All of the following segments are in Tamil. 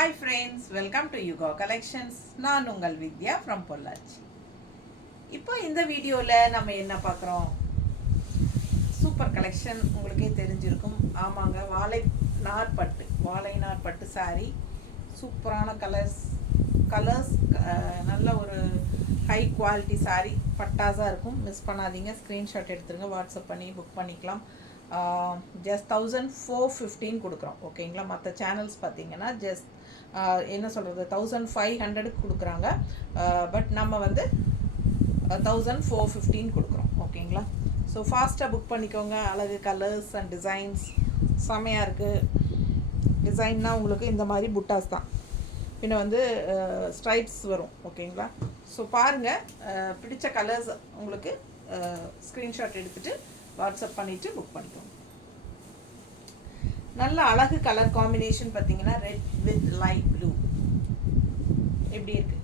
Hi friends, welcome to Yuga Collections. நான் உங்கள் வித்யா from பொள்ளாச்சி. இப்போ இந்த வீடியோவில் நம்ம என்ன பார்க்குறோம்? சூப்பர் கலெக்ஷன் உங்களுக்கே தெரிஞ்சிருக்கும். ஆமாங்க, வாழை நார் பட்டு saree. சூப்பரான கலர்ஸ் நல்ல ஒரு ஹை குவாலிட்டி saree பட்டாஸாக இருக்கும். மிஸ் பண்ணாதீங்க, ஸ்க்ரீன்ஷாட் எடுத்துருங்க, வாட்ஸ்அப் பண்ணி புக் பண்ணிக்கலாம். ஜஸ்ட் 1415 கொடுக்குறோம். ஓகேங்களா? மற்ற சேனல்ஸ் பார்த்தீங்கன்னா ஜஸ்ட் என்ன சொல்கிறது 1500 கொடுக்குறாங்க. பட் நம்ம வந்து 1415 கொடுக்குறோம். ஓகேங்களா? ஸோ ஃபாஸ்ட்டாக புக் பண்ணிக்கோங்க. அழகு கலர்ஸ் அண்ட் டிசைன்ஸ் செமையாக இருக்குது. டிசைன்னா உங்களுக்கு இந்த மாதிரி புட்டாஸ் தான், பின்ன வந்து ஸ்ட்ரைப்ஸ் வரும். ஓகேங்களா? ஸோ பாருங்கள், பிடிச்ச கலர்ஸ் உங்களுக்கு ஸ்க்ரீன்ஷாட் எடுத்துகிட்டு வாட்ஸ்அப் பண்ணிவிட்டு புக் பண்ணிக்கோங்க. நல்ல அழகு கலர் காம்பினேஷன் பார்த்தீங்கன்னா ரெட் வித் லைட் ப்ளூ எப்படி இருக்கு.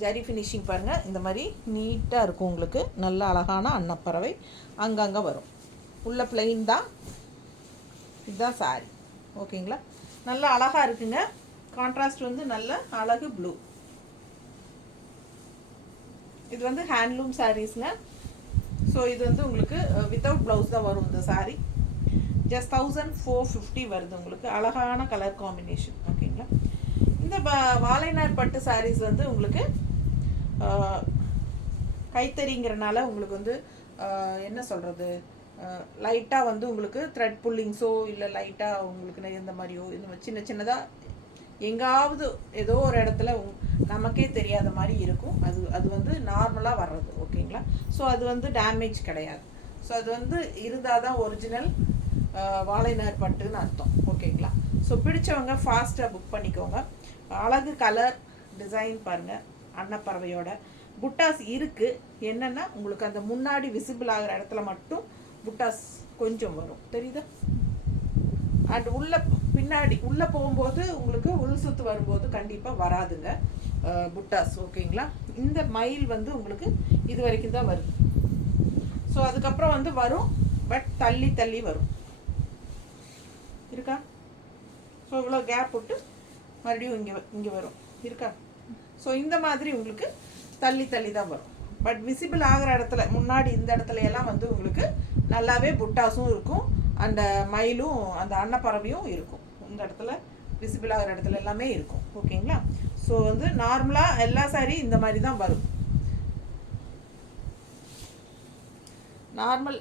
ஜரி ஃபினிஷிங் பாருங்கள், இந்த மாதிரி நீட்டாக இருக்கும். உங்களுக்கு நல்ல அழகான அன்னப்பறவை அங்கங்கே வரும். உள்ள பிளெயின் தான், இதுதான் சாரி. ஓகேங்களா? நல்ல அழகாக இருக்குங்க. கான்ட்ராஸ்ட் வந்து நல்ல அழகு ப்ளூ. இது வந்து ஹேண்ட்லூம் சாரீஸ்ங்க. ஸோ இது வந்து உங்களுக்கு வித்தவுட் ப்ளவுஸ் தான் வரும். இந்த சாரீ ஜஸ்ட் 1450 வருது. உங்களுக்கு அழகான கலர் காம்பினேஷன். ஓகேங்களா? இந்த வாழைநார் பட்டு சாரீஸ் வந்து உங்களுக்கு கைத்தறிங்கிறனால உங்களுக்கு வந்து என்ன சொல்கிறது, லைட்டாக வந்து உங்களுக்கு த்ரெட் புல்லிங்ஸோ இல்லை லைட்டாக உங்களுக்கு இந்த மாதிரியோ இந்த சின்ன சின்னதாக எங்காவது ஏதோ ஒரு இடத்துல நமக்கே தெரியாத மாதிரி இருக்கும். அது வந்து நார்மலாக வர்றது. ஓகேங்களா? ஸோ அது வந்து டேமேஜ் கிடையாது. ஸோ அது வந்து இருந்தால் தான் ஒரிஜினல் வாழைநார் பட்டுன்னு அர்த்தம். ஓகேங்களா? ஸோ பிடிச்சவங்க ஃபாஸ்ட்டாக புக் பண்ணிக்கோங்க. அழகு கலர் டிசைன் பாருங்கள். அன்னப்பறவையோட புட்டாஸ் இருக்குது. என்னென்னா உங்களுக்கு அந்த முன்னாடி விசிபிள் ஆகிற இடத்துல மட்டும் புட்டாஸ் கொஞ்சம் வரும், தெரியுதா? அண்ட் பின்னாடி உள்ளே போகும்போது உங்களுக்கு உள் சுற்று வரும்போது கண்டிப்பாக வராதுங்க புட்டாஸ். ஓகேங்களா? இந்த மயில் வந்து உங்களுக்கு இது வரைக்கும் தான் வருது. ஸோ அதுக்கப்புறம் வந்து வரும், பட் தள்ளி வரும். இருக்கா? ஸோ இவ்வளோ கேப் விட்டு மறுபடியும் இங்கே வரும். இருக்கா? ஸோ இந்த மாதிரி உங்களுக்கு தள்ளி தான் வரும். பட் விசிபிள் ஆகிற இடத்துல முன்னாடி இந்த இடத்துல எல்லாம் வந்து உங்களுக்கு நல்லாவே புட்டாஸும் இருக்கும், அந்த மயிலும் அந்த அன்னப்பறவையும் இருக்கும். இந்த இடத்துல விசிபிள் ஆகிற இடத்துல எல்லாமே இருக்கும். ஓகேங்களா? ஸோ வந்து நார்மலாக எல்லா சாரி இந்த மாதிரி தான் வரும். நார்மல்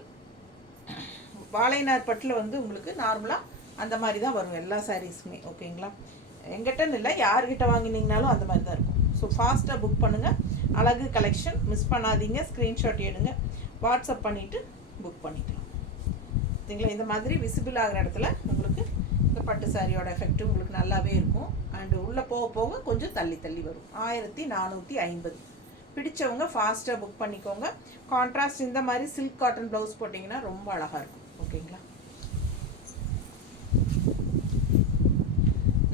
வாழைநார் பட்டில் வந்து உங்களுக்கு நார்மலாக அந்த மாதிரி தான் வரும் எல்லா சாரீஸுமே. ஓகேங்களா? எங்கிட்டன்னு இல்லை, யார்கிட்ட வாங்கினீங்கனாலும் அந்த மாதிரி தான் இருக்கும். ஸோ ஃபாஸ்ட்டாக புக் பண்ணுங்கள். அழகு கலெக்ஷன் மிஸ் பண்ணாதீங்க. ஸ்க்ரீன்ஷாட் எடுங்க, வாட்ஸ்அப் பண்ணிவிட்டு புக் பண்ணிக்கலாம். சரிங்களா? இந்த மாதிரி விசிபிள் ஆகிற இடத்துல உங்களுக்கு இந்த பட்டு சாரியோட எஃபெக்ட் உங்களுக்கு நல்லாவே இருக்கும். அண்டு உள்ளே போக கொஞ்சம் தள்ளி வரும். 1450. பிடிச்சவங்க ஃபாஸ்ட்டாக புக் பண்ணிக்கோங்க. கான்ட்ராஸ்ட் இந்த மாதிரி சில்க் காட்டன் ப்ளவுஸ் போட்டிங்கன்னா ரொம்ப அழகாக இருக்கும். ஓகேங்களா?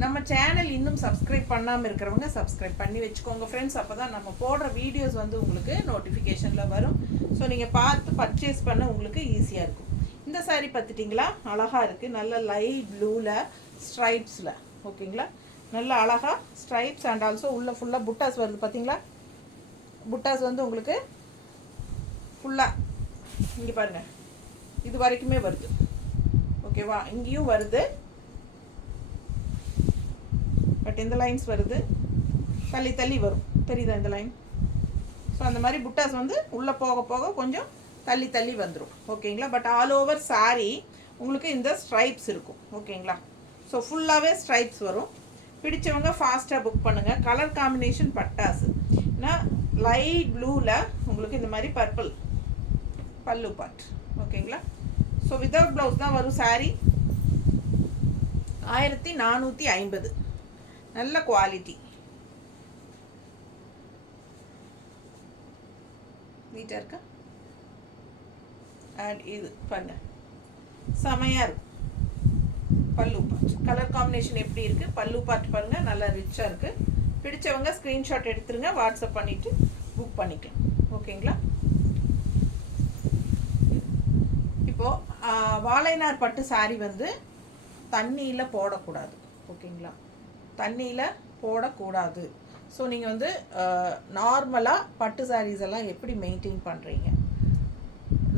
நம்ம சேனல் இன்னும் சப்ஸ்கிரைப் பண்ணாமல் இருக்கிறவங்க சப்ஸ்கிரைப் பண்ணி வச்சுக்கோங்க ஃப்ரெண்ட்ஸ். அப்போ தான் நம்ம போடுற வீடியோஸ் வந்து உங்களுக்கு நோட்டிஃபிகேஷனில் வரும். ஸோ நீங்கள் பார்த்து பர்ச்சேஸ் பண்ண உங்களுக்கு ஈஸியாக இருக்கும். இந்த சாரீ பார்த்துட்டிங்களா? அழகாக இருக்குது. நல்ல லைட் ப்ளூவில் ஸ்ட்ரைப்ஸில். ஓகேங்களா? நல்ல அழகாக ஸ்ட்ரைப்ஸ் அண்ட் ஆல்சோ உள்ள ஃபுல்லாக புட்டாஸ் வருது. பார்த்தீங்களா? புட்டாஸ் வந்து உங்களுக்கு ஃபுல்லாக இங்கே பாருங்கள், இது வரைக்குமே வருது. ஓகேவா? இங்கேயும் வருது, பட் இந்த லைன்ஸ் வருது, தள்ளி வரும். தெரியுதா இந்த லைன்? ஸோ அந்த மாதிரி புட்டாஸ் வந்து உள்ளே போக கொஞ்சம் தள்ளி வந்துடும். ஓகேங்களா? பட் ஆல் ஓவர் சாரீ உங்களுக்கு இந்த ஸ்ட்ரைப்ஸ் இருக்கும். ஓகேங்களா? ஸோ ஃபுல்லாகவே ஸ்ட்ரைப்ஸ் வரும். பிடிச்சவங்க ஃபாஸ்ட்டாக புக் பண்ணுங்கள். கலர் காம்பினேஷன் பட்டாசு லைட் ப்ளூவில் உங்களுக்கு இந்த மாதிரி பர்பிள் பல்லு பார்ட். ஓகேங்களா? ஸோ வித்தவுட் ப்ளவுஸ் தான் வரும் சாரீ. 1450. நல்ல குவாலிட்டி, நீட்டாக இருக்கா? அண்ட் இது பாருங்கள், செமையாக இருக்கும். பல்லு பார்ட் கலர் காம்பினேஷன் எப்படி இருக்குது? பல்லு பார்ட் பாருங்கள், நல்லா ரிச்சாக இருக்குது. பிடிச்சவங்க ஸ்க்ரீன்ஷாட் எடுத்துருங்க, வாட்ஸ்அப் பண்ணிவிட்டு புக் பண்ணிக்கலாம். ஓகேங்களா? இப்போது வாழைநார் பட்டு சாரீ வந்து தண்ணியில் போடக்கூடாது. ஓகேங்களா. தண்ணியில் போடக்கூடாது. ஸோ நீங்கள் வந்து நார்மலாக பட்டு சாரீஸ் எல்லாம் எப்படி மெயின்டைன் பண்ணுறீங்க?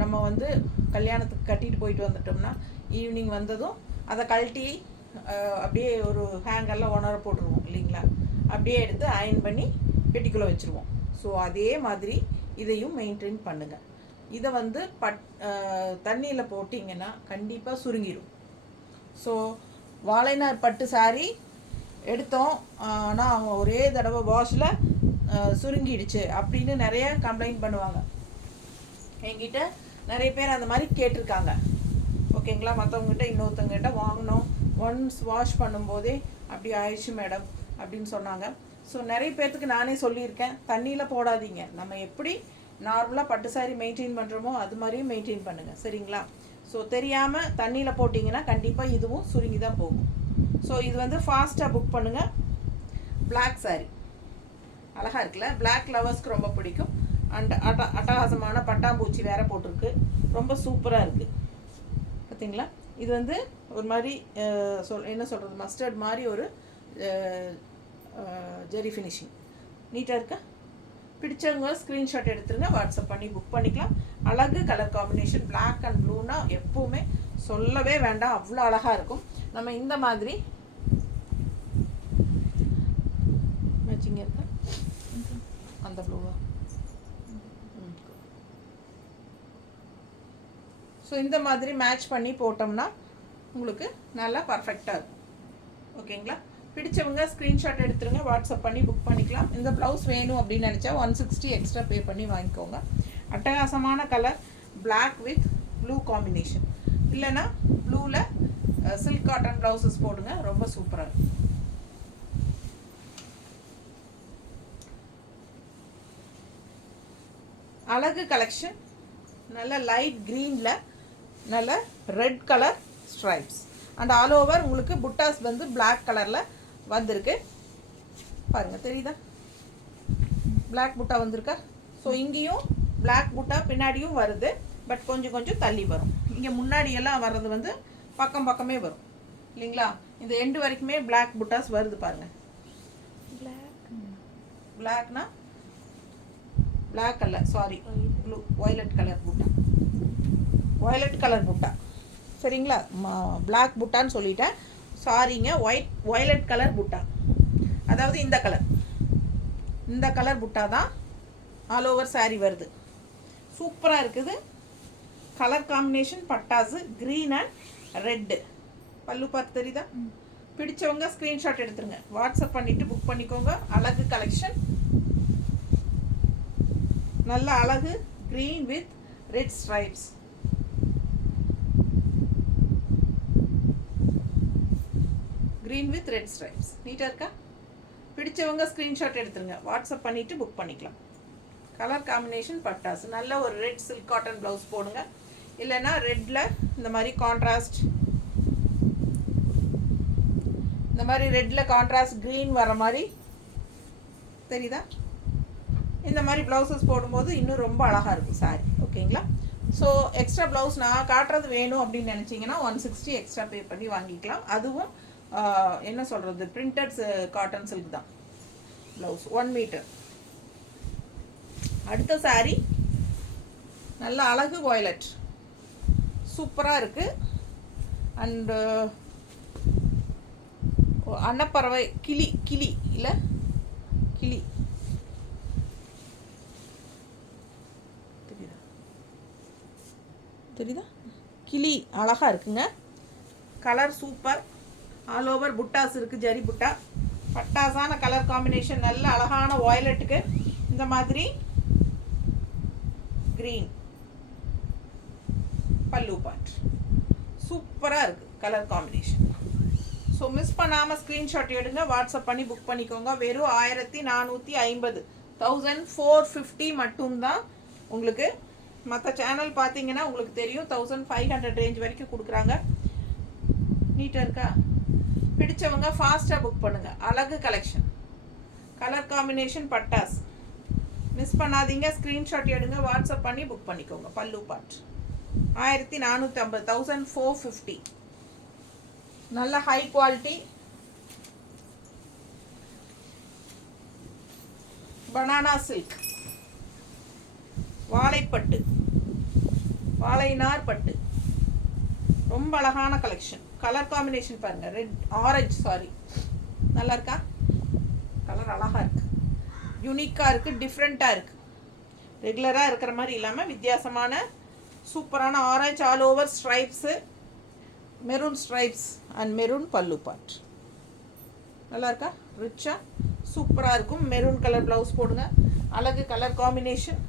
நம்ம வந்து கல்யாணத்துக்கு கட்டிட்டு போயிட்டு வந்துட்டோம்னா ஈவினிங் வந்ததும் அதை கழட்டி அப்படியே ஒரு ஹேங்கரில் உணர போட்டுருவோம் இல்லைங்களா. அப்படியே எடுத்து அயன் பண்ணி பெட்டிக்குள்ளே வச்சுருவோம். ஸோ அதே மாதிரி இதையும் மெயின்டைன் பண்ணுங்கள். இதை வந்து தண்ணியில் போட்டிங்கன்னா கண்டிப்பாக சுருங்கிடும். ஸோ வாழைநார் பட்டு சாரி எடுத்தோம், ஆனால் ஒரே தடவை வாஷில் சுருங்கிடுச்சு அப்படின்னு நிறைய கம்ப்ளைண்ட் பண்ணுவாங்க. என்கிட்ட நிறைய பேர் அந்த மாதிரி கேட்டிருக்காங்க. ஓகேங்களா. மற்றவங்ககிட்ட இன்னொருத்தவங்ககிட்ட வாங்கினோம், ஒன்ஸ் வாஷ் பண்ணும்போதே அப்படி ஆயிடுச்சு மேடம் அப்படின்னு சொன்னாங்க. ஸோ நிறைய பேர்த்துக்கு நானே சொல்லியிருக்கேன், தண்ணியில் போடாதீங்க. நம்ம எப்படி நார்மலாக பட்டு சாரி மெயின்டைன் பண்ணுறோமோ அது மாதிரியும் மெயின்டைன் பண்ணுங்கள், சரிங்களா. ஸோ தெரியாமல் தண்ணியில் போட்டிங்கன்னா கண்டிப்பாக இதுவும் சுருங்கி தான் போகும். ஸோ இது வந்து ஃபாஸ்ட்டாக புக் பண்ணுங்கள். பிளாக் சாரி அழகாக இருக்குல்ல, பிளாக் லவர்ஸ்க்கு ரொம்ப பிடிக்கும். அண்ட் அட்டகாசமான பட்டாம்பூச்சி வேறு போட்டிருக்கு, ரொம்ப சூப்பராக இருக்குது பார்த்தீங்களா. இது வந்து ஒரு மாதிரி என்ன சொல்கிறது, மஸ்டர்ட் மாதிரி ஒரு ஜெரி ஃபினிஷிங் நீட்டாக இருக்கா. பிடிச்சவங்க ஸ்க்ரீன்ஷாட் எடுத்துருங்க, வாட்ஸ்அப் பண்ணி புக் பண்ணிக்கலாம். அழகு கலர் காம்பினேஷன் பிளாக் அண்ட் ப்ளூனா எப்போவுமே சொல்லவே வேண்டாம், அவ்வளோ அழகாக இருக்கும். நம்ம இந்த மாதிரி மேட்சிங் இருக்கா அந்த ப்ளூவா. ஸோ இந்த மாதிரி மேட்ச் பண்ணி போட்டோம்னா உங்களுக்கு நல்லா பர்ஃபெக்டாக இருக்கும். ஓகேங்களா. பிடிச்சவங்க ஸ்க்ரீன்ஷாட் எடுத்துருங்க, வாட்ஸ்அப் பண்ணி புக் பண்ணிக்கலாம். இந்த ப்ளவுஸ் வேணும் அப்படின்னு நினச்சா 160 எக்ஸ்ட்ரா பே பண்ணி வாங்கிக்கோங்க. அட்டகாசமான colour black with blue combination, இல்லைன்னா ப்ளூவில் சில்க் காட்டன் ப்ளவுசஸ் போடுங்க, ரொம்ப சூப்பராக இருக்கும். அழகு கலெக்ஷன் நல்ல லைட் க்ரீனில் நல்ல red colour stripes and all over உங்களுக்கு புட்டாஸ் வந்து பிளாக் கலரில் வந்திருக்கு பாருங்கள், தெரியுதா பிளாக் புட்டா வந்திருக்கா. ஸோ இங்கேயும் பிளாக் புட்டா பின்னாடியும் வருது, பட் கொஞ்சம் கொஞ்சம் தள்ளி வரும். இங்கே முன்னாடியெல்லாம் வர்றது வந்து பக்கம் பக்கமே வரும் இல்லைங்களா. இந்த எண்டு வரைக்குமே பிளாக் புட்டாஸ் வருது பாருங்கள். பிளாக்னா பிளாக் அல்ல, சாரி ப்ளூ, வயலட் கலர் புட்டா, வயலட் கலர் புட்டா, சரிங்களா. பிளாக் புட்டான்னு சொல்லிட்டேன், சாரிங்க. வயலட் கலர் புட்டா, அதாவது இந்த கலர் புட்டா தான் ஆல் ஓவர் சாரீ வருது. சூப்பராக இருக்குது. கலர் காம்பினேஷன் பட்டாசு க்ரீன் அண்ட் ரெட்டு. பல்லு பார்த்து தெரியுதா. பிடிச்சவங்க ஸ்க்ரீன்ஷாட் எடுத்துருங்க, வாட்ஸ்அப் பண்ணிவிட்டு புக் பண்ணிக்கோங்க. அழகு கலெக்ஷன் நல்ல அழகு green with red stripes. Green with red stripes நீட்டாக இருக்கா. பிடிச்சவங்க ஸ்க்ரீன்ஷாட் எடுத்துருங்க, வாட்ஸ்அப் பண்ணிவிட்டு புக் பண்ணிக்கலாம். கலர் காம்பினேஷன் பட்டாசு நல்ல ஒரு ரெட் சில்க் காட்டன் ப்ளவுஸ் போடுங்க, இல்லைன்னா ரெட்டில் இந்த மாதிரி கான்ட்ராஸ்ட், இந்த மாதிரி ரெட்டில் கான்ட்ராஸ்ட் க்ரீன் வர மாதிரி தெரியுதா. இந்த மாதிரி ப்ளவுசஸ் போடும்போது இன்னும் ரொம்ப அழகாக இருக்கும் சாரி. ஓகேங்களா. ஸோ எக்ஸ்ட்ரா ப்ளவுஸ் நான் காட்டுறது வேணும் அப்படின்னு நினச்சிங்கன்னா 160 எக்ஸ்ட்ரா பே பண்ணி வாங்கிக்கலாம். அதுவும் என்ன சொல்கிறது, பிரிண்டட் காட்டன் சில்க் தான் ப்ளவுஸ் 1 மீட்டர். அடுத்த சாரி நல்ல அழகு வயலட், சூப்பராக இருக்குது. அண்டு அன்னப்பறவை கிளி இல்லை கிளி தெரியுதா, கிளி அழகாக இருக்குங்க. Colour super. ஆல் ஓவர் புட்டாஸ் இருக்குது, ஜரி புட்டா. பட்டாசான கலர் காம்பினேஷன், நல்ல அழகான வயலட்டுக்கு இந்த மாதிரி க்ரீன் பல்லு பார்ட், சூப்பராக இருக்குது கலர் காம்பினேஷன். ஸோ மிஸ் பண்ணாமல் ஸ்க்ரீன்ஷாட் எடுங்க, வாட்ஸ்அப் பண்ணி புக் பண்ணிக்கோங்க. வெறும் 1450, 1450 மட்டும்தான் உங்களுக்கு. மற்ற சேனல் பார்த்தீங்கன்னா உங்களுக்கு தெரியும் 1500 ரேஞ்ச் வரைக்கும் கொடுக்குறாங்க. நீட்டாக இருக்கா. பிடிச்சவங்க ஃபாஸ்ட்டாக புக் பண்ணுங்கள். அழகு கலெக்ஷன் கலர் காம்பினேஷன் பட்டாஸ் மிஸ் பண்ணாதீங்க. ஸ்க்ரீன்ஷாட் எடுங்க, வாட்ஸ்அப் பண்ணி புக் பண்ணிக்கோங்க. பல்லு பார்ட் 1450, 1450. நல்ல ஹை குவாலிட்டி பனானா சில்க், வாழைப்பட்டு, வாழைநார் பட்டு, ரொம்ப அழகான கலெக்ஷன். கலர் காம்பினேஷன் பாருங்கள், ரெட் ஆரஞ்சு, சாரி, நல்லா இருக்கா? கலர் அழகாக இருக்குது, யூனிக்காக இருக்குது, டிஃப்ரெண்ட்டாக இருக்குது. ரெகுலராக இருக்கிற மாதிரி இல்லாமல் வித்தியாசமான சூப்பரான orange all over stripes, maroon stripes and maroon பல்லு பார்ட். நல்லா இருக்கா? ரிச்சாக சூப்பராக இருக்கும். மெரூன் கலர் ப்ளவுஸ் போடுங்க, அழகு கலர் காம்பினேஷன்,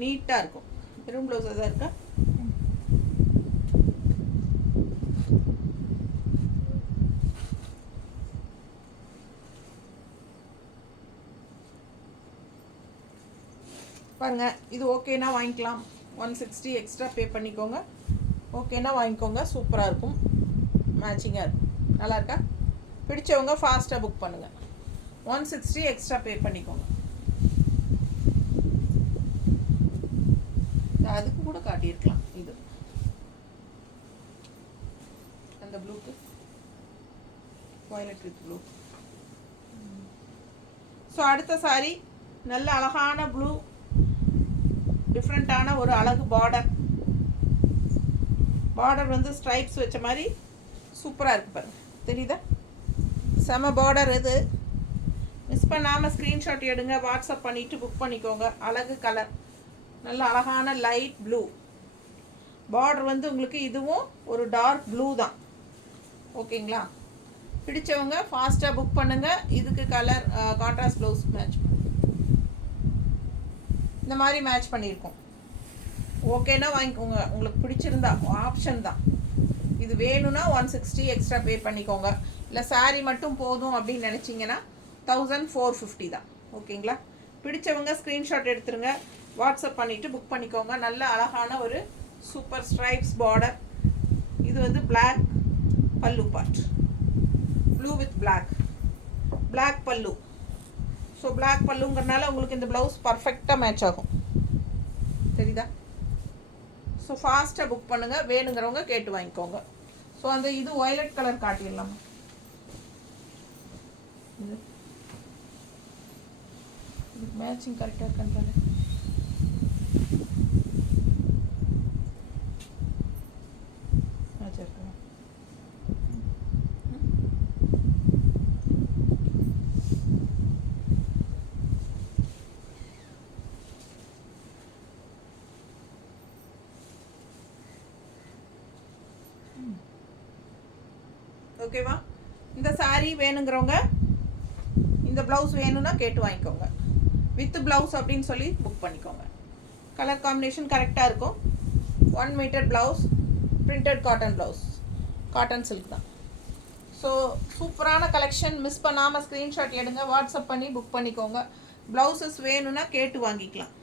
நீட்டாக இருக்கும். மெரூன் ப்ளவுஸ் எதாவது இருக்கா? பாருங்கள், இது ஓகேனா வாங்கிக்கலாம். 160 எக்ஸ்ட்ரா பே பண்ணிக்கோங்க. ஓகேனா வாங்கிக்கோங்க, சூப்பராக இருக்கும், மேட்சிங்காக இருக்கும். நல்லா இருக்கா? பிடிச்சவங்க ஃபாஸ்ட்டாக புக் பண்ணுங்கள். 160 எக்ஸ்ட்ரா பே பண்ணிக்கோங்க. அதுக்கு கூட காட்டியிருக்கலாம். இது அந்த ப்ளூக்கு வயலட் வித் ப்ளூ. ஸோ அடுத்த சாரி நல்ல அழகான ப்ளூ, டிஃப்ரெண்ட்டான ஒரு அழகு பார்டர். பார்டர் வந்து ஸ்ட்ரைப்ஸ் வச்ச மாதிரி சூப்பராக இருக்குது பாருங்கள், தெரியுதா? செம பார்டர். இது மிஸ் பண்ணாமல் ஸ்க்ரீன்ஷாட் எடுங்க, வாட்ஸ்அப் பண்ணிவிட்டு புக் பண்ணிக்கோங்க. அழகு கலர், நல்ல அழகான லைட் ப்ளூ பார்டர். வந்து உங்களுக்கு இதுவும் ஒரு டார்க் ப்ளூ தான். ஓகேங்களா? பிடிச்சவங்க ஃபாஸ்ட்டாக புக் பண்ணுங்கள். இதுக்கு கலர் கான்ட்ராஸ்ட் ப்ளவுஸ் மேட்ச் இந்த மாதிரி மேட்ச் பண்ணியிருக்கோம். ஓகேனா வாங்கிக்கோங்க, உங்களுக்கு பிடிச்சிருந்தா ஆப்ஷன் தான். இது வேணும்னா 160 எக்ஸ்ட்ரா பே பண்ணிக்கோங்க. இல்லை சாரீ மட்டும் போதும் அப்படின்னு நினச்சிங்கன்னா 1450 தான். ஓகேங்களா? பிடிச்சவங்க ஸ்க்ரீன்ஷாட் எடுத்துருங்க, வாட்ஸ்அப் பண்ணிவிட்டு புக் பண்ணிக்கோங்க. நல்ல அழகான ஒரு சூப்பர் ஸ்ட்ரைப்ஸ் பார்டர். இது வந்து black pallu part, blue with black, black pallu. So black பல்லுங்கிறனால உங்களுக்கு இந்த ப்ளவுஸ் பர்ஃபெக்டாக மேட்ச் ஆகும். தெரியுதா? ஸோ ஃபாஸ்ட்டாக புக் பண்ணுங்கள், வேணுங்கிறவங்க கேட்டு வாங்கிக்கோங்க. ஸோ அந்த இது வயலட் கலர் காட்டிடலாம். இது மேட்சிங் கரெக்டாக இருக்கான்னு மேட்ச் இருக்கு. ஓகேவா? இந்த சாரீ வேணுங்கிறவங்க, இந்த ப்ளவுஸ் வேணும்னா கேட்டு வாங்கிக்கோங்க. வித் ப்ளவுஸ் அப்படின்னு சொல்லி புக் பண்ணிக்கோங்க. கலர் காம்பினேஷன் கரெக்டாக இருக்கும். 1 meter blouse, printed cotton blouse, cotton silk தான். ஸோ சூப்பரான கலெக்ஷன். மிஸ் பண்ணாமல் ஸ்க்ரீன்ஷாட் எடுங்க, வாட்ஸ்அப் பண்ணி புக் பண்ணிக்கோங்க. ப்ளவுஸஸ் வேணும்னா கேட்டு வாங்கிக்கலாம்.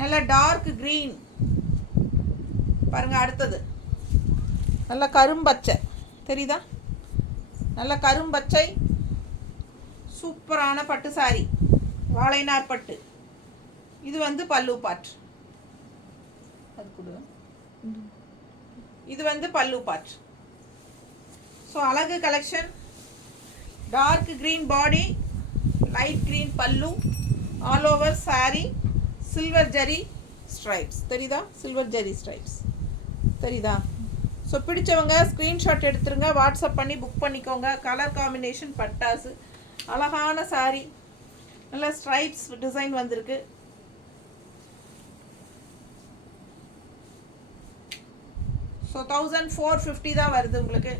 நல்ல டார்க் க்ரீன் பாருங்கள். அடுத்தது நல்ல கரும்பச்சை, தெரியுதா? நல்ல கரும்பச்சை சூப்பரான பட்டு சாரி, வாழைநார் பட்டு. இது வந்து பல்லு பார்ட். அது கூட இது வந்து பல்லு பார்ட். ஸோ அழகு collection. Dark green body, light green பல்லு, all over sari, silver zari stripes. தெரியுதா? சில்வர் ஜரி ஸ்ட்ரைப்ஸ் தெரியுதா? ஸோ பிடிச்சவங்க ஸ்க்ரீன்ஷாட் எடுத்துருங்க, வாட்ஸ்அப் பண்ணி புக் பண்ணிக்கோங்க. கலர் காம்பினேஷன் பட்டாசு, அழகான சாரி, நல்ல ஸ்ட்ரைப்ஸ் டிசைன் வந்திருக்கு. ஸோ 1450 தான் வருது உங்களுக்கு.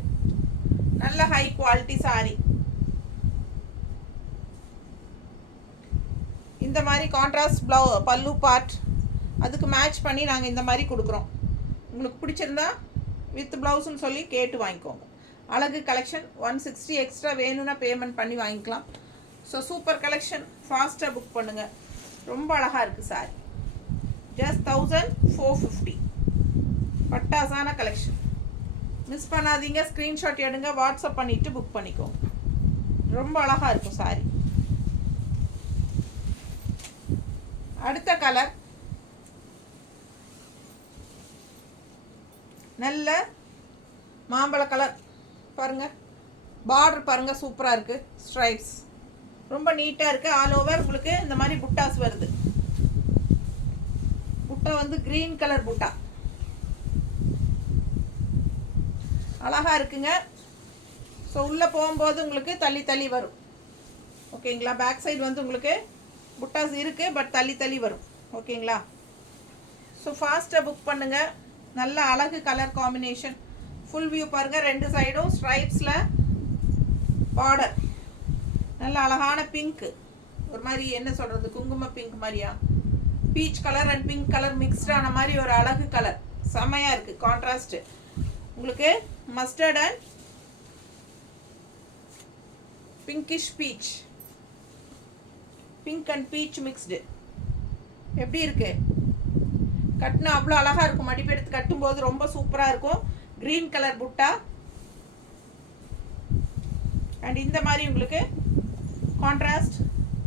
நல்ல ஹை குவாலிட்டி சாரி. இந்த மாதிரி கான்ட்ராஸ்ட் பல்லு பார்ட் அதுக்கு மேட்ச் பண்ணி நாங்கள் இந்த மாதிரி கொடுக்குறோம். உங்களுக்கு பிடிச்சிருந்தா வித் ப்ளவுஸ்ன்னு சொல்லி கேட்டு வாங்கிக்கோங்க. அழகு கலெக்ஷன். 160 எக்ஸ்ட்ரா வேணும்னா பேமெண்ட் பண்ணி வாங்கிக்கலாம். ஸோ சூப்பர் கலெக்ஷன், ஃபாஸ்ட்டாக புக் பண்ணுங்கள். ரொம்ப அழகாக இருக்குது சாரி. ஜஸ்ட் 1450. பட்டாசான கலெக்ஷன். மிஸ் பண்ணாதீங்க, ஸ்க்ரீன்ஷாட் எடுங்க, வாட்ஸ்அப் பண்ணிவிட்டு புக் பண்ணிக்கோங்க. ரொம்ப அழகாக இருக்கும் சாரி. அடுத்த கலர் நல்ல மாம்பழ கலர் பாருங்கள். பார்டர் பாருங்கள் சூப்பராக இருக்குது. ஸ்ட்ரைப்ஸ் ரொம்ப நீட்டாக இருக்குது. ஆல் ஓவர் உங்களுக்கு இந்த மாதிரி புட்டாஸ் வருது. புட்டா வந்து க்ரீன் கலர் புட்டா அழகாக இருக்குங்க. ஸோ உள்ளே போகும்போது உங்களுக்கு தள்ளி தள்ளி வரும். ஓகேங்களா? பேக் சைடு வந்து உங்களுக்கு புட்டாஸ் இருக்குது, பட் தள்ளி தள்ளி வரும். ஓகேங்களா? ஸோ ஃபாஸ்ட்டாக புக் பண்ணுங்கள். நல்ல அழகு கலர் காம்பினேஷன். ஃபுல் வியூ பாருங்கள். 2 சைடும் ஸ்ட்ரைப்ஸில் பார்டர். நல்ல அழகான பிங்க்கு, ஒரு மாதிரி என்ன சொல்கிறது, குங்கும பிங்க் மாதிரியா, peach colour and pink colour மிக்ஸ்டான மாதிரி ஒரு அழகு கலர். செம்மையாக இருக்குது கான்ட்ராஸ்ட்டு. உங்களுக்கு mustard and pinkish peach, pink and peach mixed. எப்படி இருக்கு? கட்டினா அவ்வளோ அழகாக இருக்கும். மடிப்பு எடுத்து கட்டும்போது ரொம்ப சூப்பராக இருக்கும். க்ரீன் கலர் புட்டா அண்ட் இந்த மாதிரி உங்களுக்கு கான்ட்ராஸ்ட்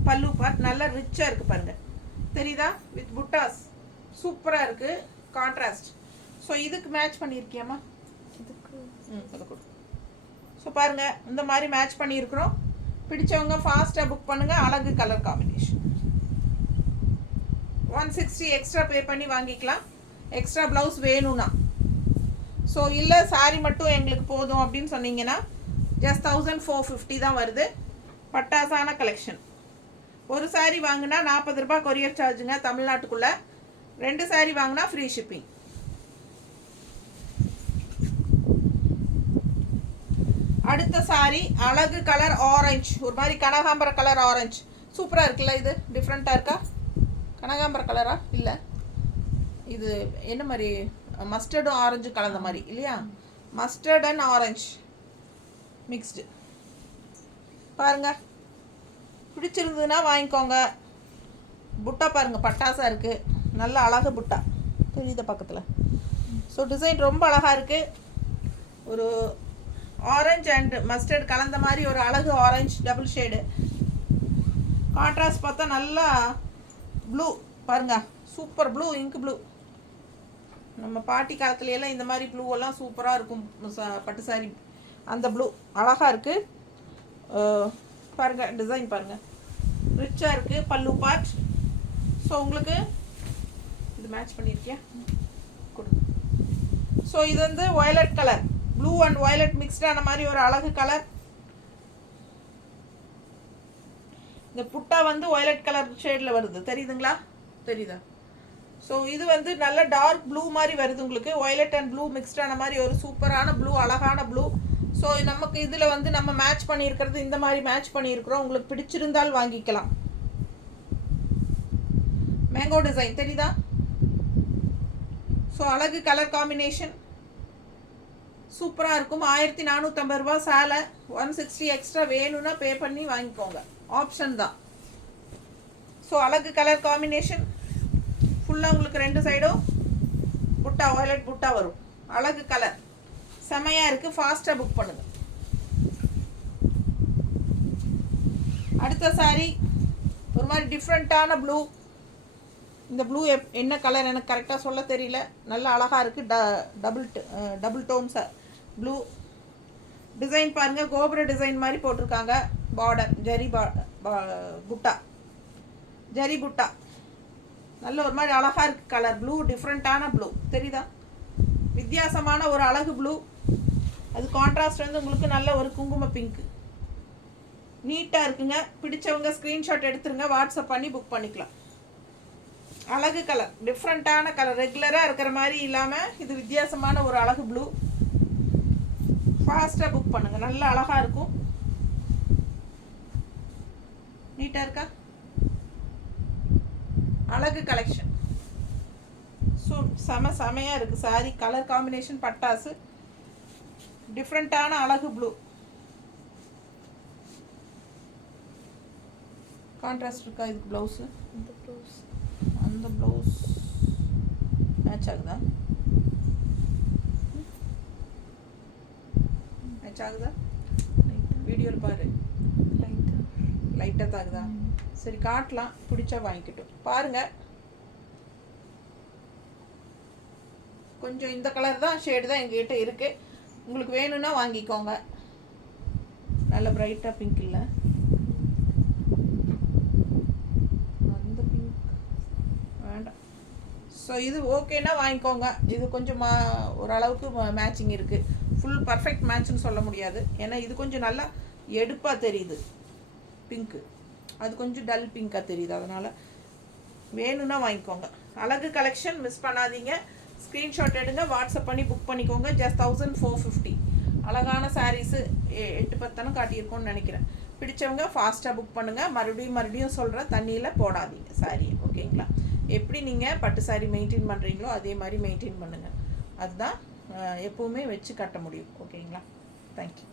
பல்லு பார்ட் நல்லா ரிச்சாக இருக்குது பாருங்கள். தெரியுதா? வித் புட்டாஸ் சூப்பராக இருக்குது கான்ட்ராஸ்ட். ஸோ இதுக்கு மேட்ச் பண்ணியிருக்கியாம்மா? இதுக்கு அதை கொடு. ஸோ பாருங்கள், இந்த மாதிரி மேட்ச் பண்ணியிருக்கிறோம். பிடிச்சவங்க ஃபாஸ்ட்டாக புக் பண்ணுங்கள். அழகு கலர் காம்பினேஷன். 160 எக்ஸ்ட்ரா பே பண்ணி வாங்கிக்கலாம், எக்ஸ்ட்ரா ப்ளவுஸ் வேணும்னா. ஸோ இல்லை சாரீ மட்டும் எங்களுக்கு போதும் அப்படின்னு சொன்னீங்கன்னா ஜஸ்ட் 1450 தான் வருது. பட்டாசான கலெக்ஷன். ஒரு சாரீ வாங்கினா 40 ரூபாய் கொரியர் சார்ஜுங்க தமிழ்நாட்டுக்குள்ளே. 2 சாரீ வாங்கினா ஃப்ரீ ஷிப்பிங். அடுத்த சாரீ அழகு கலர் ஆரஞ்சு, ஒரு மாதிரி கனகாம்பர கலர் ஆரஞ்சு. சூப்பராக இருக்குல்ல? இது டிஃப்ரெண்ட்டாக இருக்கா? கனகாம்பர கலரா? இல்லை, இது என்ன மாதிரி, மஸ்டர்டும் ஆரஞ்சு கலந்த மாதிரி இல்லையா? Mustard and orange mixed. பாருங்கள், பிடிச்சிருந்ததுன்னா வாங்கிக்கோங்க. புட்டா பாருங்கள் பட்டாசாக இருக்குது. நல்ல அழகு புட்டா தெரியுத பக்கத்தில். ஸோ டிசைன் ரொம்ப அழகாக இருக்குது. ஒரு ஆரஞ்சு அண்ட் மஸ்டர்ட் கலந்த மாதிரி ஒரு அழகு ஆரஞ்சு டபுள் ஷேடு. கான்ட்ராஸ்ட் பார்த்தா நல்லா ப்ளூ பாருங்க, சூப்பர் ப்ளூ, இங்க் ப்ளூ. நம்ம பாட்டி காலத்துலையெல்லாம் இந்த மாதிரி ப்ளூவெல்லாம் சூப்பராக இருக்கும் பட்டு சாரி. அந்த ப்ளூ அழகாக இருக்குது பாருங்கள். டிசைன் பாருங்கள், ரிச்சாக இருக்குது பல்லு பார்ட். ஸோ உங்களுக்கு இது மேட்ச் பண்ணியிருக்கியா? கொடு. ஸோ இது வந்து violet colour, blue and violet மிக்ஸ்டான மாதிரி ஒரு அழகு கலர். இந்த புட்டா வந்து வயலட் கலர் ஷேடில் வருது, தெரியுதுங்களா? தெரியுதா? ஸோ இது வந்து நல்ல டார்க் ப்ளூ மாதிரி வருது உங்களுக்கு. வயலட் அண்ட் ப்ளூ மிக்ஸ்டான மாதிரி ஒரு சூப்பரான ப்ளூ, அழகான ப்ளூ. ஸோ நமக்கு இதில் வந்து நம்ம மேட்ச் பண்ணியிருக்கிறது இந்த மாதிரி மேட்ச் பண்ணியிருக்கிறோம். உங்களுக்கு பிடிச்சிருந்தால் வாங்கிக்கலாம். மேங்கோ டிசைன் தெரியுதா? ஸோ அழகு கலர் காம்பினேஷன் சூப்பராக இருக்கும். 1450 ரூபா சேலை. 160 எக்ஸ்ட்ரா வேணும்னா பே பண்ணி வாங்கிக்கோங்க, ஆப்ஷன் தான். ஸோ அழகு கலர் காம்பினேஷன் ஃபுல்லாக உங்களுக்கு 2 சைடும் புட்டா, வயலட் புட்டா வரும். அழகு கலர் செமையாக இருக்குது. ஃபாஸ்ட்டாக புக் பண்ணுங்கள். அடுத்த சாரி ஒரு மாதிரி டிஃப்ரெண்ட்டான ப்ளூ. இந்த ப்ளூ என்ன கலர் எனக்கு கரெக்டாக சொல்ல தெரியல. நல்ல அழகாக இருக்குது. Double don'ts blue. டிசைன் பாருங்கள், கோபுர டிசைன் மாதிரி போட்டிருக்காங்க. பார்டர் ஜரி புட்டா, ஜரி புட்டா. நல்ல ஒரு மாதிரி அழகாக இருக்குது கலர். ப்ளூ டிஃப்ரெண்ட்டான ப்ளூ தெரியுதா? வித்தியாசமான ஒரு அழகு ப்ளூ. அது கான்ட்ராஸ்ட் வந்து உங்களுக்கு நல்ல ஒரு குங்கும பிங்க். நீட்டாக இருக்குங்க. பிடிச்சவங்க ஸ்க்ரீன்ஷாட் எடுத்துருங்க, வாட்ஸ்அப் பண்ணி புக் பண்ணிக்கலாம். அழகு கலர், டிஃப்ரெண்ட்டான கலர், ரெகுலராக இருக்கிற மாதிரி இல்லாமல் இது வித்தியாசமான ஒரு அழகு ப்ளூ. ஃபாஸ்ட்டாக புக் பண்ணுங்கள், நல்ல அழகாக இருக்கும். நீட்டாக இருக்கா? அழகு கலெக்ஷன். ஸோ செமையாக இருக்குது சாரி. கலர் காம்பினேஷன் பட்டாசு, டிஃப்ரெண்ட்டான அழகு ப்ளூ. கான்ட்ராஸ்ட் இருக்கா இதுக்கு ப்ளவுஸு? அந்த ப்ளவுஸ் மேட்ச் ஆகுதா? மேட்ச் ஆகுதா? வீடியோவில் பாரு, லைட்டாக தாகுதா? சரி காட்டலாம், பிடிச்சா வாங்கிக்கிட்டோம். பாருங்கள், கொஞ்சம் இந்த கலர் தான் ஷேடு தான் எங்ககிட்ட இருக்குது. உங்களுக்கு வேணும்னா வாங்கிக்கோங்க. நல்ல பிரைட்டாக பிங்க் இல்லை, அந்த பிங்க் வேண்டாம். ஸோ இது ஓகேன்னா வாங்கிக்கோங்க. இது கொஞ்சம் ஓரளவுக்கு மேட்சிங் இருக்குது. ஃபுல் பர்ஃபெக்ட் மேட்ச்னு சொல்ல முடியாது, ஏன்னா இது கொஞ்சம் நல்லா எடுப்பாக தெரியுது பிங்க்கு, அது கொஞ்சம் டல் பிங்காக தெரியுது. அதனால் வேணும்னா வாங்கிக்கோங்க. அழகு கலெக்ஷன் மிஸ் பண்ணாதீங்க. ஸ்க்ரீன்ஷாட் எடுங்க, வாட்ஸ்அப் பண்ணி புக் பண்ணிக்கோங்க. ஜஸ்ட் 1450. அழகான சாரீஸு 8-10 காட்டியிருக்கோன்னு நினைக்கிறேன். பிடிச்சவங்க ஃபாஸ்ட்டாக புக் பண்ணுங்கள். மறுபடியும் சொல்கிறேன், தண்ணியில் போடாதீங்க சாரியை, ஓகேங்களா? எப்படி நீங்கள் பட்டு சாரி மெயின்டைன் பண்ணுறீங்களோ அதே மாதிரி மெயின்டைன் பண்ணுங்கள். அதுதான் எப்போவுமே வச்சு கட்ட முடியும், ஓகேங்களா? தேங்க்யூ.